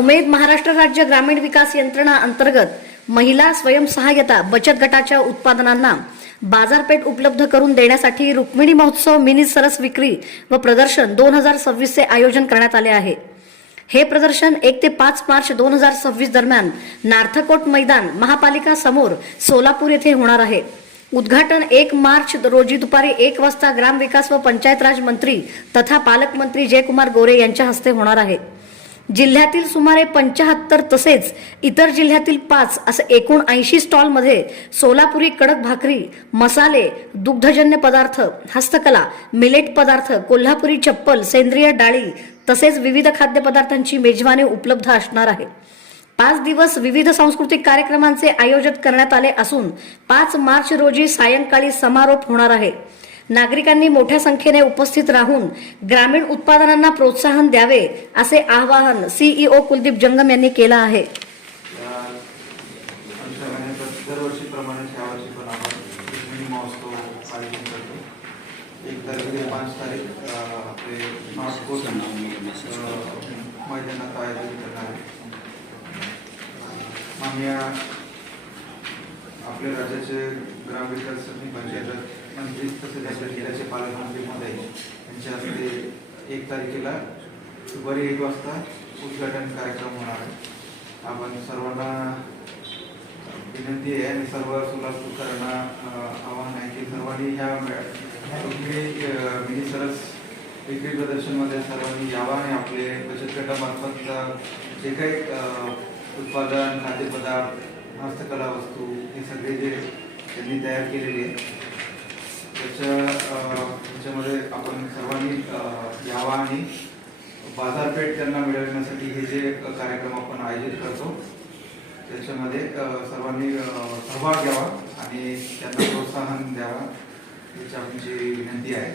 उमेद महाराष्ट्र राज्य ग्रामीण विकास यंत्रणा अंतर्गत महिला स्वयंसहाय्यता बचत गटाच्या उत्पादनांना बाजारपेठ उपलब्ध करून देण्यासाठी रुक्मिणी महोत्सव मिनी सरस विक्री व प्रदर्शन 2026 चे आयोजन करण्यात आले आहे। हे प्रदर्शन 1 ते 5 मार्च 2026 दरम्यान नार्थकोट मैदान महापालिका समोर सोलापूर येथे होणार आहे। उद्घाटन 1 मार्च रोजी दुपारी 1 वाजता ग्रामविकास व पंचायत राज मंत्री तथा पालकमंत्री जयकुमार गोरे यांच्या हस्ते होणार आहे। जिल्ह्यातील सुमारे 75 तसेच इतर जिल्ह्यातील 5 असे एकूण 80 स्टॉलमध्ये सोलापुरी कडक भाकरी, मसाले, दुग्धजन्य पदार्थ, हस्तकला, मिलेट पदार्थ, कोल्हापुरी चप्पल, सेंद्रिय डाळी तसेच विविध खाद्यपदार्थांची मेजवानी उपलब्ध असणार आहे। 5 दिवस विविध सांस्कृतिक कार्यक्रमांचे आयोजन करण्यात आले असून 5 मार्च रोजी सायंकाळी समारोप होणार आहे। नागरिकांनी मोठ्या संख्येने उपस्थित राहून ग्रामीण उत्पादनांना प्रोत्साहन द्यावे असे आवाहन सीईओ कुलदीप जंगम यांनी केले आहे। दरवर्षीप्रमाणे यावर्षी पण आपण मिनी महोत्सव आयोजन करतो। 1 तारीख ते 5 तारीख आपले नार्थकोट मैदानात आयोजन करणार आहे। माननीय आपल्या राज्याचे ग्रामविकास आणि पंचायत मंत्री तसेच आपल्या जिल्ह्याचे पालकमंत्री महोदय यांच्या हस्ते 1 तारखेला दुपारी 1 वाजता उद्घाटन कार्यक्रम होणार आहे। आपण सर्वांना विनंती आहे आणि सर्व सोलापूरकरांना आवाहन आहे की सर्वांनी ह्या मिनी सरस विक्री प्रदर्शनमध्ये सर्वांनी यावं आणि आपले बचत गटामार्फत जे काही उत्पादन, खाद्यपदार्थ, हस्तकला वस्तू हे सगळे जे त्यांनी तयार केलेले आहे त्याच्यामध्ये आपण सर्वांनी यावा आणि बाजारपेठ त्यांना मिळवण्यासाठी हे जे कार्यक्रम आपण आयोजित करतो त्याच्यामध्ये सर्वांनी सहभाग घ्यावा आणि त्यांना प्रोत्साहन द्यावा याची आमची विनंती आहे।